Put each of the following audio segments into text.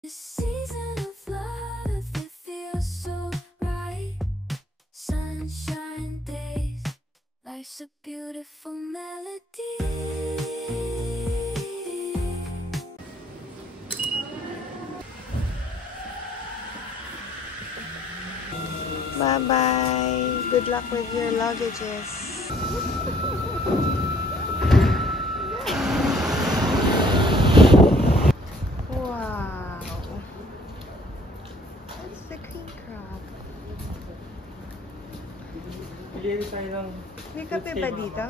The season of love, it feels so right. Sunshine days, life's a beautiful melody. Bye-bye. Good luck with your luggages. Wow. It's the king crab. Piliin tayo ng... May kape ba dito?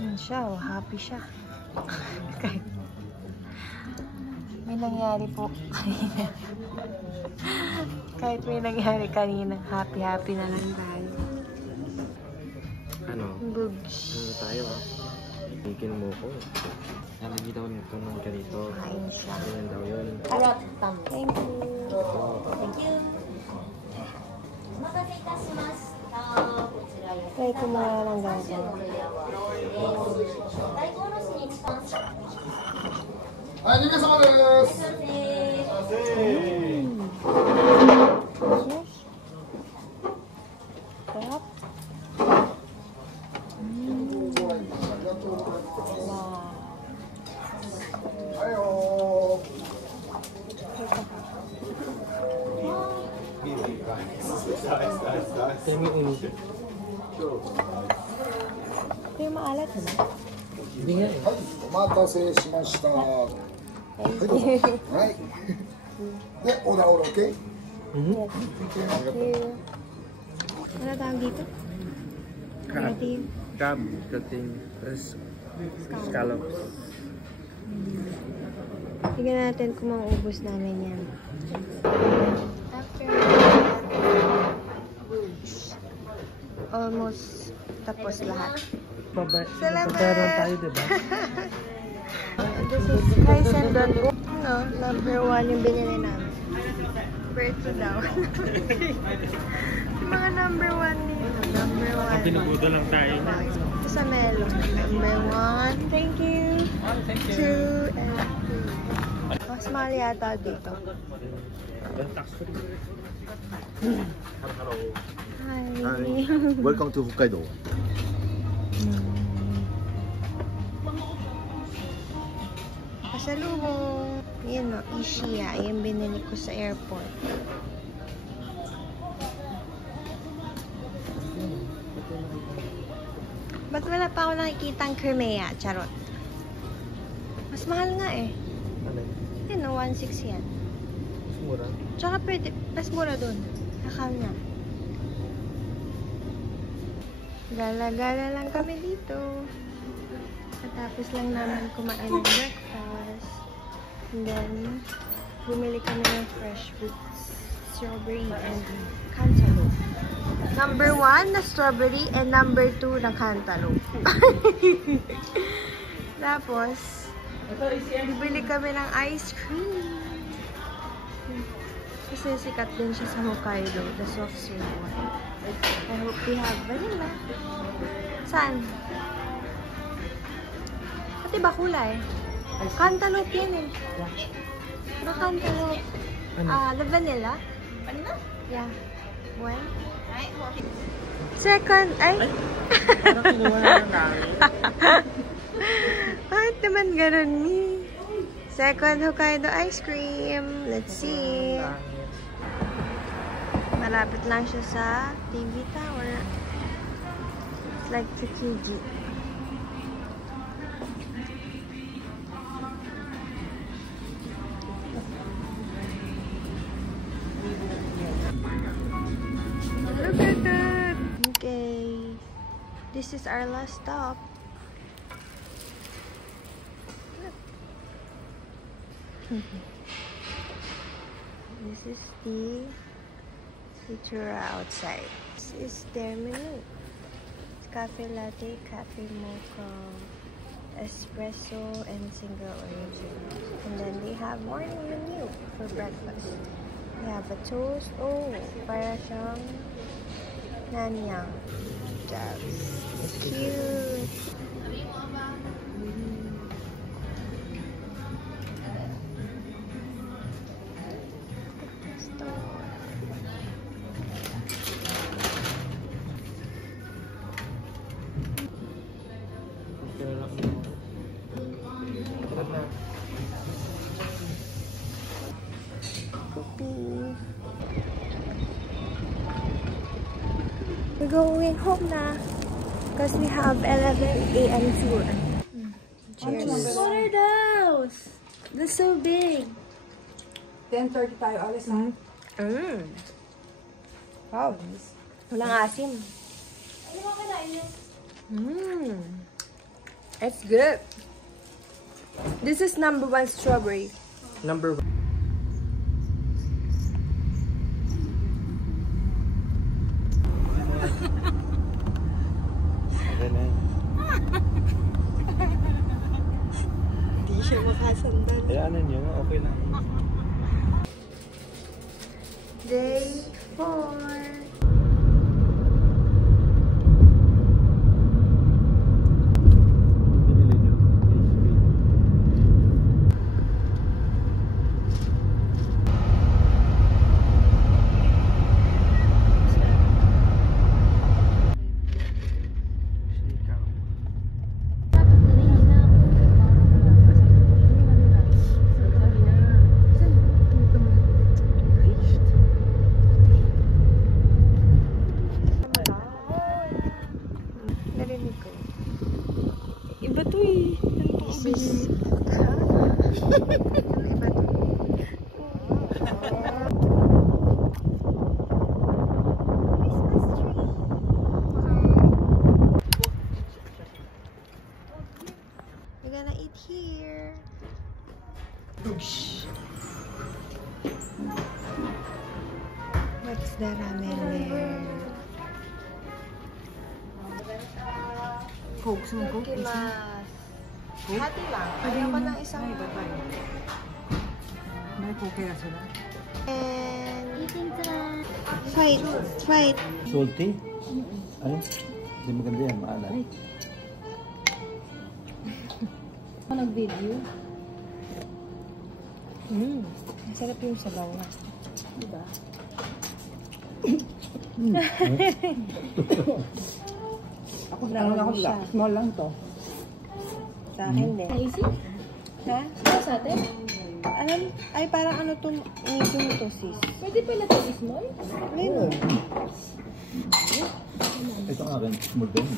Yan siya, oh, happy siya. May nangyari po kanina. Kahit may nangyari kanina, happy na lang tayo. Ano? Boobs. Ano tayo ah? Ikin mo ko. Nalagi daw nito ng ganito. Kain siya. Ganyan daw yun. Thank you. Thank you. お待たせいたしました。こちら焼き Try ko muna lang 3種 gagawin. の上は大根おろしに時間差。はい、2名様です。Sarap. Wow. はいよ Kami unod. Ito yung maalat, diba? Hindi nga eh. はい、お待たせしました。は Thank い、どうぞ。 you. はい。で、オーダーオール OK？ Thank you. Ano tawag dito? Crab. Ito yung Crab. Dating. Scallops. tignan natin kung maubos namin yan. After almost tapos lahat. Pabayaran tayo, diba? This is Kai Sendon. No, number 1 yung binili namin. Berto daw. Yung mga number 1 nito. Number 1. Binubudo lang tayo na. Ito sa Melo. Number 1. Thank you. 2 and 3. Mas mahal yata dito. Hi. Welcome to Hokkaido. Pasalubong. Yan o, Ishiya. Yung binili ko sa airport. Ba't wala pa ako nakikitang Crimea? Charot. Mas mahal nga eh. Ano? Yan o, 1.6 yan. Mura. Tsaka pwede, mas mura dun. Nakam na. Gala-gala lang kami dito. Katapos lang naman kumain ng breakfast. And then, bumili kami ng fresh fruits. Strawberry and cantaloupe. Number 1 na strawberry and number 2 na cantaloupe. Tapos, bibili kami ng ice cream. Kasi sikat din siya sa Hokkaido, the soft serve one. I hope we have vanilla. Saan? Pati ba kulay? Cantaloupe yan eh. The cantaloupe. The vanilla? Vanilla? Yeah. One. Second. Ay! Parang kinuha na lang namin. Bakit naman ganun, Mi? Second Hokkaido ice cream. Let's see. Malapit lang siya sa TV tower. It's like Tsukiji. Look at that. Okay. This is our last stop. This is the Futura outside. This is their menu. It's cafe latte, cafe mocha, espresso, and single origin. And then they have morning menu for breakfast. They have a toast. Oh, para siyang nanyang. Jobs. It's cute. We're going home na because we have 11 a.m. tour. Cheers. What are those? They're so big. 10:30 tayo alis ha. Wow. Walang asim. It's good. This is #1 strawberry. Number 1. Hindi siya makasandal. Kaya nyo, okay lang. Day 4. Iba to eh. We're gonna eat here. What's the ramen there? Coke, sino Coke? Hati lang. Ayoko ng isang May Coke kaya sila. and Eating time. fight. Salty? Ano? Hindi maganda yan, maalat. Ako nag-video. Ang sarap yung sabaw nga. Diba? Ako lang ako lang. Small lang to. Sa akin din. Naisip? Ha? Para sa atin? Alam, ay parang ano to, medium to sis. Pwede pala ito small? Ayun. Ito ang akin, small din.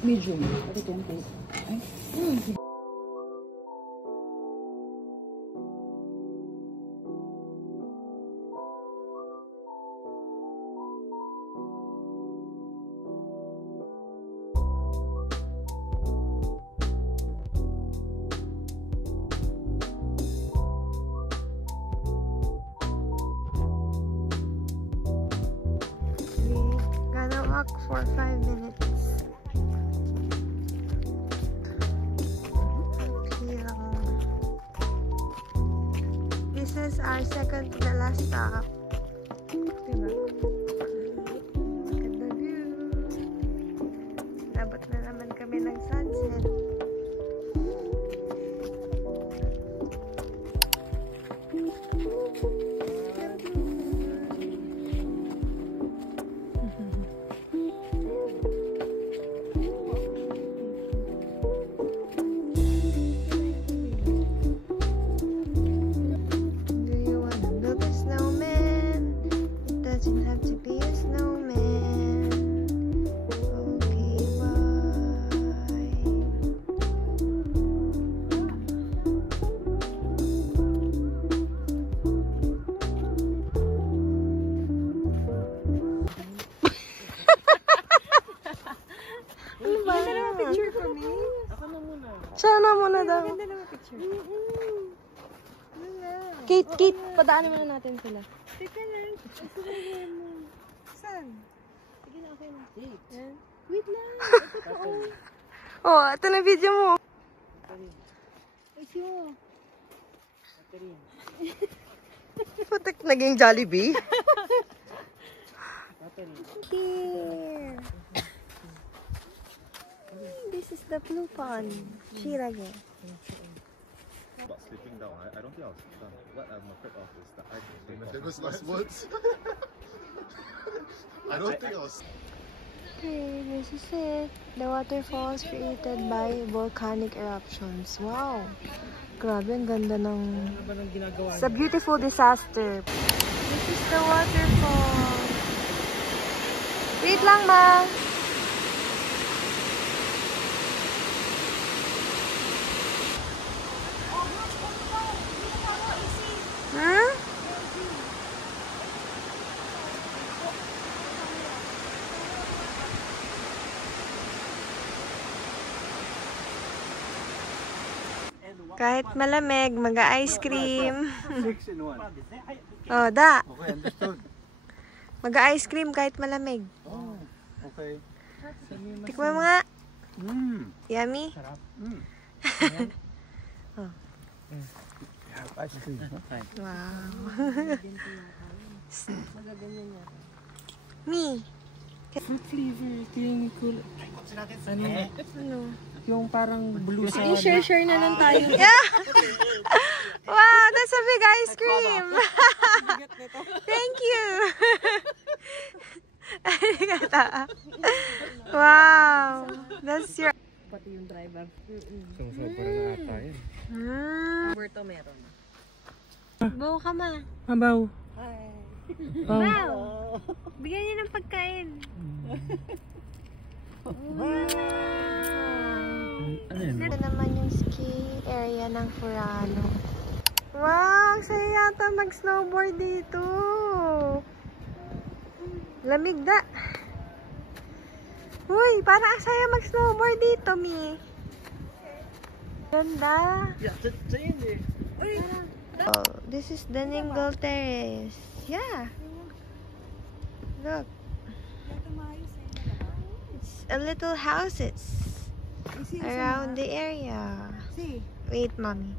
Medium. Ito 20. Ay. Gonna walk for 5 minutes. This is our second to the last stop. Diba? Ganda view. Dapat na naman kami ng sunset. picture. Kate, Kate, padaanin muna natin sila. Teka lang. Saan? Sige na, okay na. Yan. Wait lang. Ito pa, oh, ito na video mo. Putik naging Jollibee. Here. This is the blue pond. Shirage. About sleeping down, I don't think I'll sleep down. What I'm afraid of is the ice. Famous last words. I don't think I was. Okay, this is it. The waterfalls created by volcanic eruptions. Wow! Grabe, ang ganda ng... It's a beautiful disaster. This is the waterfall. Wait lang, ma! Hmm? Kahit malamig, mag-ice cream. 6 in 1. Oh, da. Okay, understood. Mag-ice cream kahit malamig. Oh, okay. Tikman mo nga. Mm. Yummy? Ice cream. Wow. Me. Fruit flavor. Ito yung cool. Ano? Yung parang blue sa... Share na lang tayo. Yeah! Wow, that's a big ice cream! Thank you! Arigato. Wow! That's your... Pati yung driver. Sobra na ata yun. Puerto meron. Bawa ka ma. Mabaw. Wow! Bigyan niyo ng pagkain. Ano yun? Ito naman yung ski area ng Furano. Wow! Saya yata mag-snowboard dito. Lamig da. Uy, parang saya mag-snowboard dito, Mi. Ganda. Oh, this is the Ningle Terrace. Yeah. Look. It's a little houses around the area. Wait, mommy.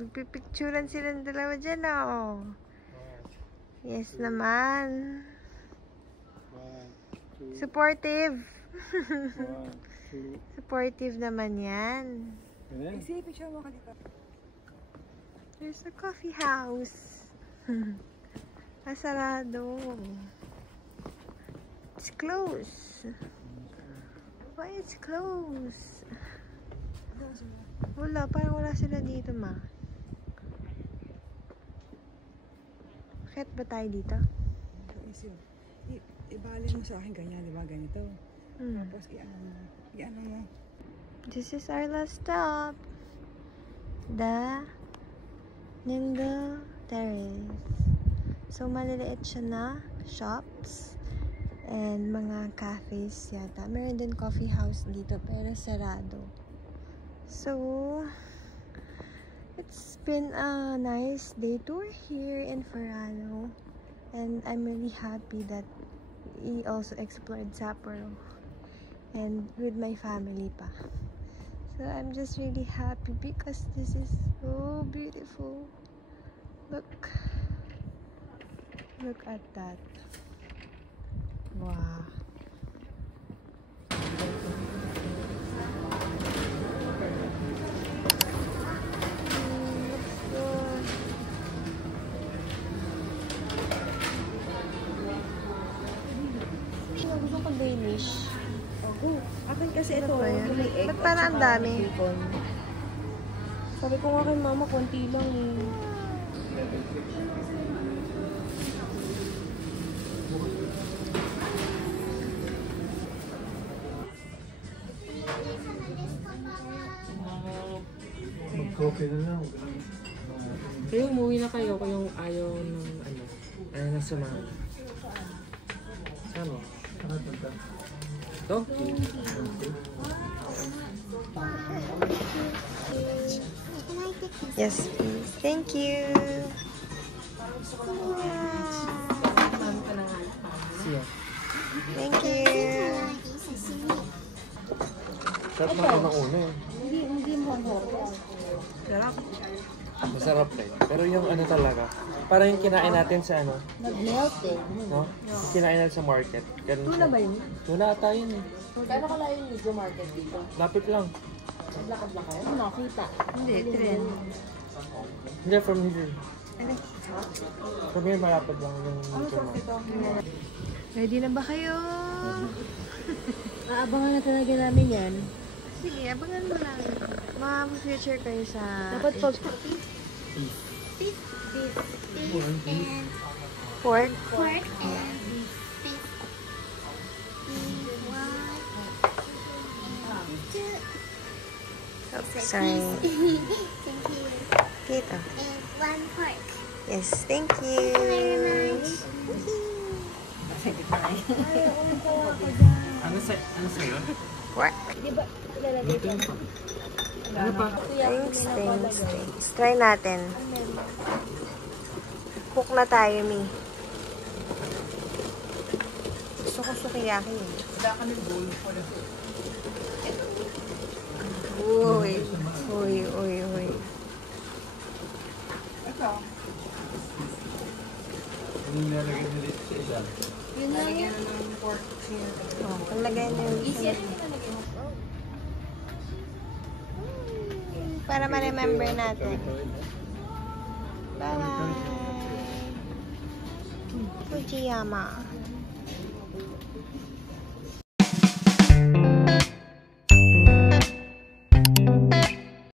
Magpipicturan silang dalawa dyan, oh. Yes naman. Supportive. Supportive naman yan. Picture mo ka dito. There's a coffee house. Sarado. It's closed. Why it's closed? Wala, parang wala sila dito, ma. Bakit ba tayo dito? Ibalik mo sa akin ganyan, di ba? Ganito. Tapos i-ano mo. This is our last stop. The Ningle Terrace. So, maliliit siya na shops and mga cafes yata. Meron din coffee house dito pero sarado. So, it's been a nice day tour here in Furano. And I'm really happy that we also explored Sapporo. And with my family pa. So I'm just really happy because this is so beautiful. Look at that. Wow. Looks good. Gusto ko Danish. Akin kasi ito, Ano ba yan? may egg. Ba't parang ang dami? Bacon. Sabi ko nga kay mama, konti lang eh. Mag-coffee na lang. Kayo umuwi na kayo kung yung ayaw ng ano. Ay, nasa mga. Saan o? Ito? Yes, please. Thank you. Siya. Thank you. Sarap na unang una eh. Sarap. Masarap eh. Pero yung ano talaga, parang yung kinain natin sa ano, Nag-melt eh. no? Yung kinain natin sa market. Ganun Tuna ba yun? Tuna ata yun eh. Kano kalayo yung medyo market dito? Lapit lang. Naglakad-lakad? Ano nakita? Hindi, tren. Hindi, from here. From here, malapit lang yung tuna. Ready na ba kayo? Aabangan na talaga namin yan. Sige, abangan mo lang. Ma-future kayo sa... Dapat pag... Pork? Pork and beef. Oh, sorry. Thank you. Dito. And one pork. Yes, thank you. Ano sa'yo? Pork. Ano pa? Thanks. Try natin. Cook na tayo, Mi. Gusto ko sukiyaki. Wala kami bowl for the food. Uy. Ito. Ano nilalagay nila dito sa isa? Yun na yun. Oh, palagay na yun. Para ma-remember natin. Bye-bye. Fujiyama.